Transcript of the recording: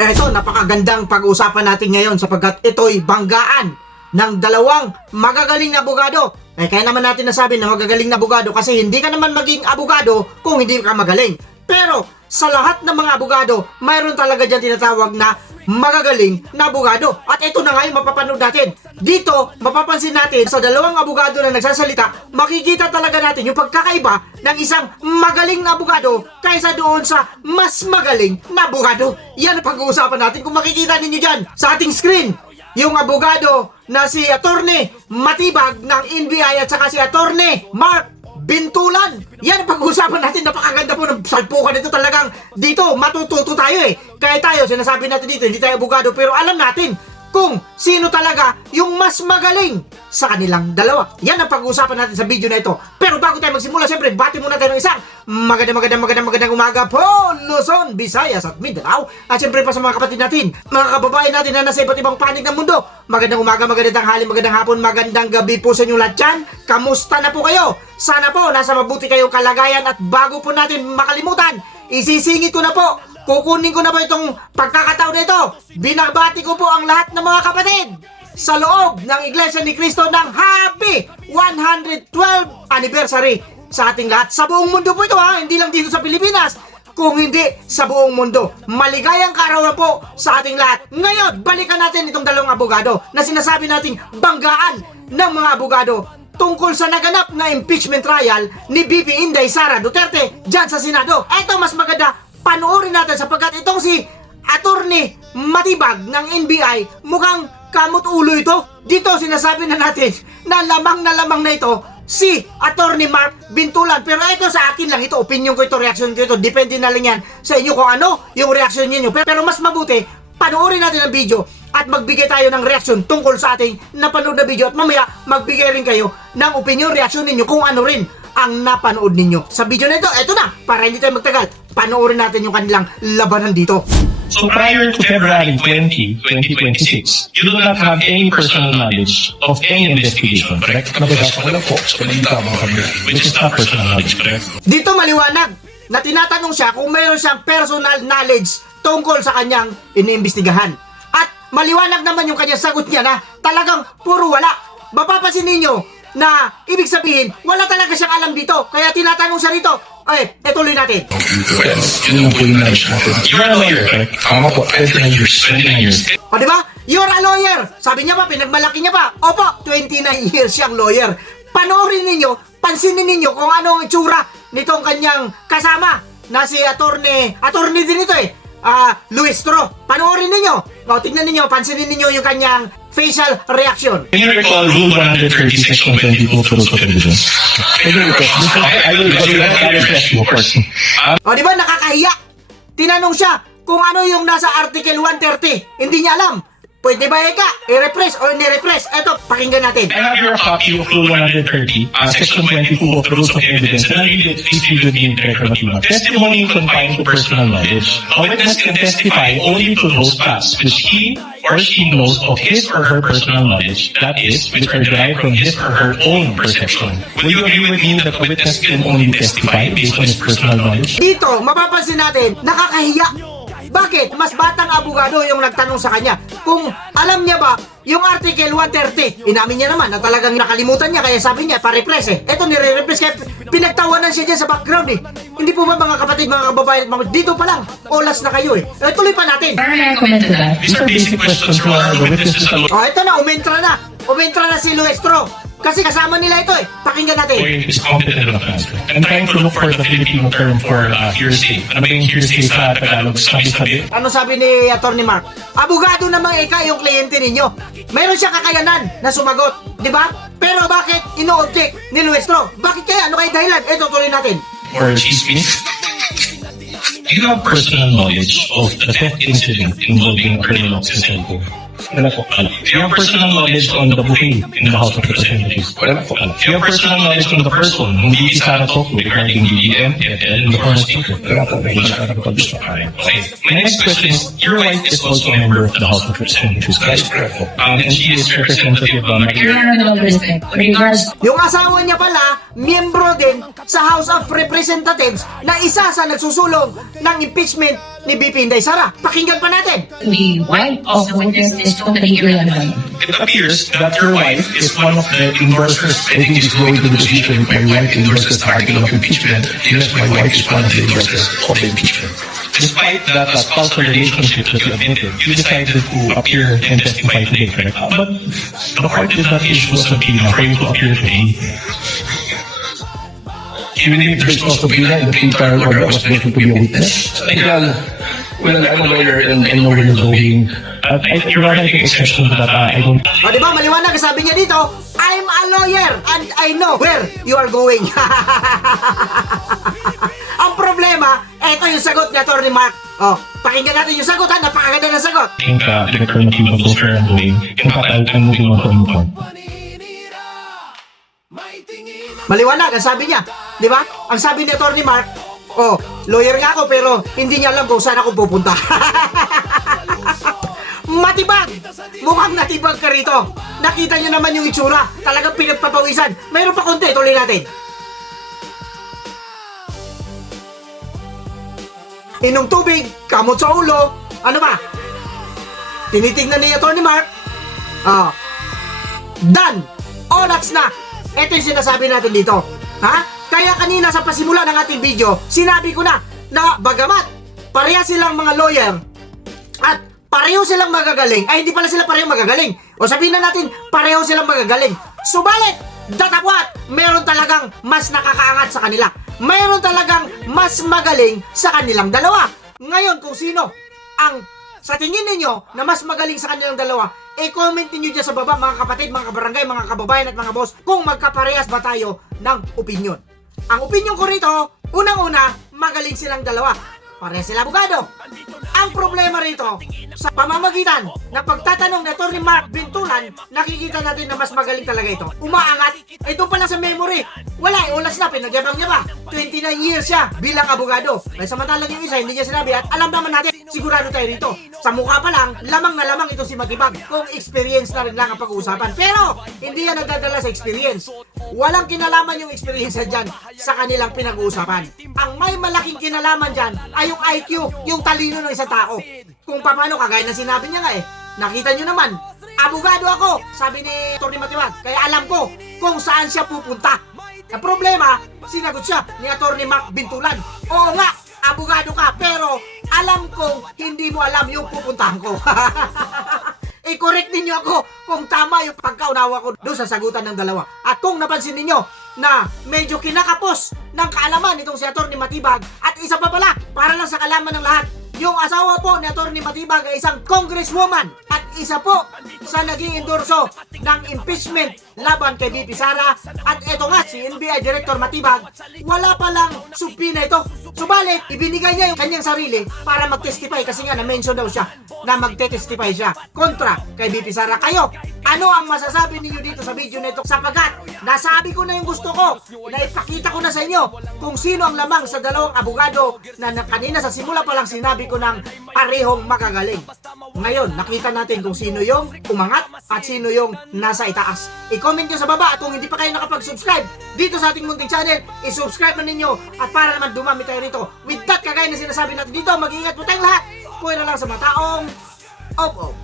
Eto, napakagandang pag-uusapan natin ngayon sapagkat ito'y banggaan ng dalawang magagaling na abogado. Kaya naman natin nasabi na magagaling na abogado kasi hindi ka naman maging abogado kung hindi ka magaling. Pero sa lahat ng mga abogado, mayroon talaga dyan tinatawag na magagaling na abogado. At ito na nga yung mapapanood natin. Dito, mapapansin natin sa dalawang abogado na nagsasalita, makikita talaga natin yung pagkakaiba ng isang magaling na abogado kaysa doon sa mas magaling na abogado. Yan ang pag-uusapan natin kung makikita ninyo dyan sa ating screen. Yung abogado na si Attorney Matibag ng NBI at saka si Attorney Mark Bintulan. Yan ang pag-uusapan natin. Napakaganda po ng salpukan nito. Talagang dito matututo tayo eh. Kaya tayo, sinasabi natin dito, hindi tayo abogado pero alam natin kung sino talaga yung mas magaling sa kanilang dalawa. Yan ang pag-uusapan natin sa video na ito. Pero bago tayo magsimula, siyempre, bati muna tayo ng isang magandang umaga po, Luzon, Visayas at Mindanao. At siyempre pa sa mga kapatid natin, mga kababayan natin na nasa iba't ibang panig ng mundo. Magandang umaga, magandang tanghali, magandang hapon, magandang gabi po sa inyong lahat dyan. Kamusta na po kayo? Sana po nasa mabuti kayong kalagayan at bago po natin makalimutan, isisingit ko na po, kukunin ko na po itong pagkakataon na ito. Binabati ko po ang lahat ng mga kapatid sa loob ng Iglesia ni Cristo ng Happy 112th Anniversary sa ating lahat. Sa buong mundo po ito ha, hindi lang dito sa Pilipinas, kung hindi sa buong mundo. Maligayang kaarawan po sa ating lahat. Ngayon, balikan natin itong dalawang abogado na sinasabi nating banggaan ng mga abogado tungkol sa naganap na impeachment trial ni BP Inday Sara Duterte dyan sa Senado. Ito mas maganda, panoorin natin sapagkat itong si Attorney Matibag ng NBI mukhang kamot ulo ito. Dito sinasabi na natin na lamang na ito si Attorney Mark Bintulan. Pero ito sa akin lang ito, opinion ko ito, reaction ko ito, depende na lang yan sa inyo kung ano yung reaction niyo. Pero mas mabuti, panoorin natin ang video at magbigay tayo ng reaksyon tungkol sa ating napanood na video at mamaya magbigay rin kayo ng opinion, reaksyon ninyo kung ano rin ang napanood ninyo sa video na ito. Ito na, para hindi tayo magtagal, panoorin natin yung kanilang labanan dito. So prior to February 20, 2026, you do not have any personal knowledge of any investigation, correct? Nababasa ko lang po sa balita mga kami. Which is not personal knowledge, correct? Dito maliwanag na tinatanong siya kung mayroon siyang personal knowledge tungkol sa kanyang iniimbestigahan. At maliwanag naman yung kanyang sagot niya na talagang puro wala. Mapapansin ninyo na ibig sabihin wala talaga siyang alam dito. Kaya tinatanong siya rito. Tuloy natin. Yes, yun ang po yung knowledge natin. You're a lawyer, correct? Tama po, 29 years. 29 years. O diba? You're a lawyer. Sabi niya pa, pinagmalaki niya pa. Opo, 29 years siyang lawyer. Panoorin ninyo, pansinin ninyo kung ano ang itsura nitong kanyang kasama na si attorney din ito Luistro. Panoorin ninyo. O, tignan ninyo, pansinin ninyo yung kanyang facial reaction. Can you recall Rule 130, Section 22 of the Rules of Evidence? I will refresh you, of course. O diba, nakakahiya. Tinanong siya kung ano yung nasa Article 130. Hindi niya alam. Pwede ba i-repress o ni-repress? Eto, pakinggan natin. I have your copy of Rule 130, Section 22 of the Rules of Evidence, and I read it to the record of testimony confined to personal knowledge. A witness can testify only to those facts which he or she knows of his or her personal knowledge, that is, which are derived from his or her own perception. Will you agree with me that a witness can only testify based on his personal knowledge? Dito, mapapansin natin, nakakahiya. Bakit? Mas batang abogado yung nagtanong sa kanya. Kung alam niya ba yung Article 130, inamin niya naman na talagang nakalimutan niya kaya sabi niya pa-repress Eto nire-repress kaya pinagtawanan siya dyan sa background Hindi po ba mga kapatid, mga kababayan, dito pa lang, olas na kayo tuloy pa natin. These are basic questions for the witnesses alone. Ito na, umentra na si Luestro. Kasi kasama nila ito Pakinggan natin. Is competent enough to answer. I'm trying to look for the Filipino term for hearsay. Ano ba yung hearsay sa Tagalog? Sabi-sabi? Ano sabi ni Attorney Mark? Abogado namang yung kliyente ninyo. Mayroon siyang kakayanan na sumagot, di ba? Pero bakit ino-object ni Luestro? Bakit kaya? Ano kayo dahilan? Tuloy natin. Or chismis? Do you have personal knowledge of the theft incident involving criminal society? Wala po. Do you have personal knowledge on the buffet in the House of Representatives? Wala po. Do you have personal knowledge on the person whom BP Sara talked with regarding BBM, FL, and the former speaker? Wala po. Okay. My next question is, your wife is also a member of the House of Representatives. That is correct. And she is representative of Yung asawa niya pala, miyembro din sa House of Representatives na isa sa nagsusulong ng impeachment ni BP Inday Sara. Pakinggan pa natin. The wife of the witness is totally irrelevant. It appears that your wife is one of the endorsers. I think it's going to the position my wife endorses the article of impeachment. Yes, my wife is one of the endorsers of the impeachment. Despite that spousal relationship that you admitted, you decided to appear and testify today, correct? But the court did not issue a subpoena for you to appear today. Even if There's also been in the paper or I was going to be a witness. Well, I'm a lawyer and I know where you're going. Your Honor, I take exception to that. I don't. O diba, maliwanag, sabi niya dito, I'm a lawyer and I know where you are going. Ang problema, eto yung sagot ni Atty. Mark. O, pakinggan natin yung sagot ha, napakaganda ng sagot. think the alternative of those are doing. In fact, I'm moving on to a new point. Maliwanag, ang sabi niya. Di ba? Ang sabi ni Atty. Mark, oh, lawyer nga ako pero hindi niya alam kung saan ako pupunta. Matibag! Mukhang natibag ka rito. Nakita niyo naman yung itsura. Talagang pinagpapawisan. Mayroon pa konti, tuloy natin. Inom tubig, kamot sa ulo. Ano ba? Tinitingnan ni Atty. Mark. Ah. Done! Olats na! Ito yung sinasabi natin dito. Ha? Kaya kanina sa pasimula ng ating video, sinabi ko na bagamat pareha silang mga lawyer at pareho silang magagaling, ay hindi pala sila pareho magagaling. O sabihin na natin, pareho silang magagaling. Subalit, datapwat, meron talagang mas nakakaangat sa kanila. Meron talagang mas magaling sa kanilang dalawa. Ngayon, kung sino ang sa tingin ninyo na mas magaling sa kanilang dalawa, i-comment ninyo dyan sa baba, mga kapatid, mga kabarangay, mga kababayan at mga boss, kung magkaparehas ba tayo ng opinion. Ang opinion ko rito, unang-una, magaling silang dalawa. Pareha sila abogado. Ang problema rito, sa pamamagitan ng pagtatanong ni Atty. Mark Bintulan, nakikita natin na mas magaling talaga ito. Umaangat. Ito pala sa memory. Wala, ulas na, pinagyabang niya ba? 29 years siya bilang abogado. Ay samantalang yung isa, hindi niya sinabi at alam naman natin, sigurado tayo rito. Sa mukha pa lang, lamang na lamang ito si Matibag kung experience na rin lang ang pag-uusapan. Pero, hindi yan nagdadala sa experience. Walang kinalaman yung experience dyan sa kanilang pinag-uusapan. Ang may malaking kinalaman dyan ay yung IQ, yung talino ng isang tao. Kung paano, kagaya na sinabi niya nga nakita nyo naman, abogado ako, sabi ni Atty. Matibag, kaya alam ko kung saan siya pupunta. Ang problema, sinagot siya ni Atty. Mark Bintulan. Oo nga, abogado ka, pero alam kong hindi mo alam yung pupuntahan ko. I-correct ninyo ako kung tama yung pagkaunawa ko doon sa sagutan ng dalawa. At kung napansin ninyo na medyo kinakapos ng kaalaman itong si Atty. Matibag at isa pa pala, para lang sa kaalaman ng lahat, yung asawa po ni Atty. Matibag ay isang congresswoman at isa po sa naging endorso ng impeachment laban kay BP Sara. At eto nga, si NBI Director Matibag, wala palang subpoena ito. Subalit, ibinigay niya yung kanyang sarili para mag-testify kasi nga na-mention daw siya na magte-testify siya kontra kay BP Sara. Kayo, ano ang masasabi ninyo dito sa video na ito? Sapagat, nasabi ko na yung gusto ko, na ipakita ko na sa inyo kung sino ang lamang sa dalawang abogado na kanina sa simula pa lang sinabi ko ng parehong magagaling. Ngayon, nakita natin kung sino yung umangat at sino yung nasa itaas. I-comment nyo sa baba at kung hindi pa kayo nakapag-subscribe dito sa ating munting channel, i-subscribe na ninyo at para naman dumami tayo rito. With that, kagaya na sinasabi natin dito, mag-iingat po tayong lahat. Pwede lang sa mga taong ob-ob.